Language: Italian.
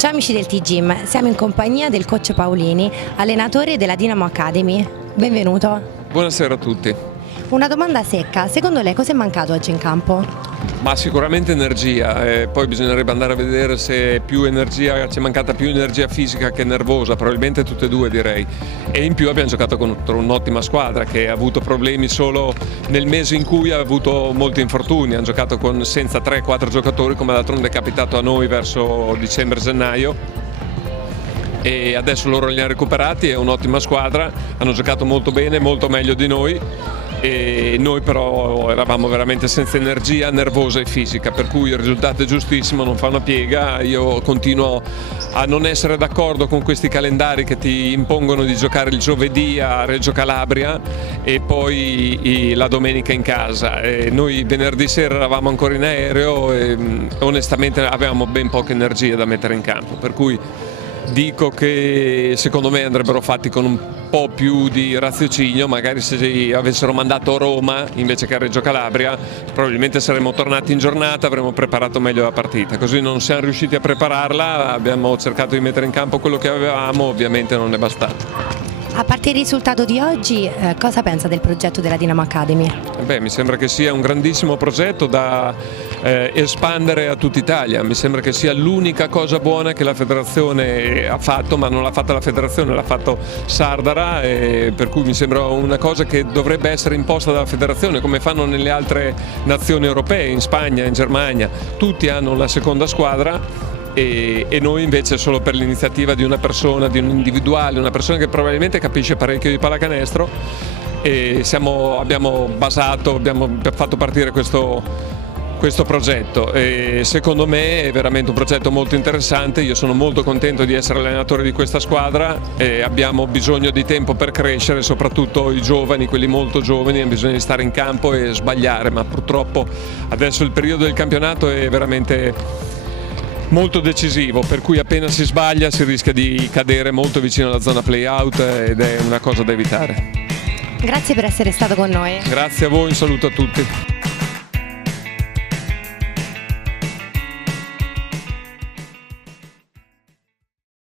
Ciao amici del T-Gym, siamo in compagnia del coach Paolini, allenatore della Dynamo Academy. Benvenuto. Buonasera a tutti. Una domanda secca, secondo lei cosa è mancato oggi in campo? Ma sicuramente energia, poi bisognerebbe andare a vedere se più energia, ci è mancata più energia fisica che nervosa, probabilmente tutte e due direi. E in più abbiamo giocato contro un'ottima squadra che ha avuto problemi solo nel mese in cui ha avuto molti infortuni, hanno giocato senza 3-4 giocatori come d'altronde è capitato a noi verso dicembre-gennaio. E adesso loro li hanno recuperati, è un'ottima squadra, hanno giocato molto bene, molto meglio di noi. E noi però eravamo veramente senza energia nervosa e fisica, per cui il risultato è giustissimo, non fa una piega. Io continuo a non essere d'accordo con questi calendari che ti impongono di giocare il giovedì a Reggio Calabria e poi la domenica in casa. E noi venerdì sera eravamo ancora in aereo e onestamente avevamo ben poche energie da mettere in campo, per cui dico che secondo me andrebbero fatti con un po' più di raziocinio, magari se avessero mandato a Roma invece che a Reggio Calabria probabilmente saremmo tornati in giornata, avremmo preparato meglio la partita. Così non siamo riusciti a prepararla, abbiamo cercato di mettere in campo quello che avevamo, ovviamente non è bastato. A parte il risultato di oggi, cosa pensa del progetto della Dynamo Academy? Mi sembra che sia un grandissimo progetto da espandere a tutta Italia, mi sembra che sia l'unica cosa buona che la federazione ha fatto, ma non l'ha fatta la federazione, l'ha fatto Sardara, per cui mi sembra una cosa che dovrebbe essere imposta dalla federazione come fanno nelle altre nazioni europee, in Spagna, in Germania, tutti hanno la seconda squadra. E noi invece solo per l'iniziativa di una persona, di un individuale, una persona che probabilmente capisce parecchio di pallacanestro, e abbiamo fatto partire questo progetto e secondo me è veramente un progetto molto interessante. Io sono molto contento di essere allenatore di questa squadra e abbiamo bisogno di tempo per crescere, soprattutto i giovani, quelli molto giovani, hanno bisogno di stare in campo e sbagliare, ma purtroppo adesso il periodo del campionato è veramente molto decisivo, per cui appena si sbaglia si rischia di cadere molto vicino alla zona play-out ed è una cosa da evitare. Grazie per essere stato con noi. Grazie a voi, un saluto a tutti.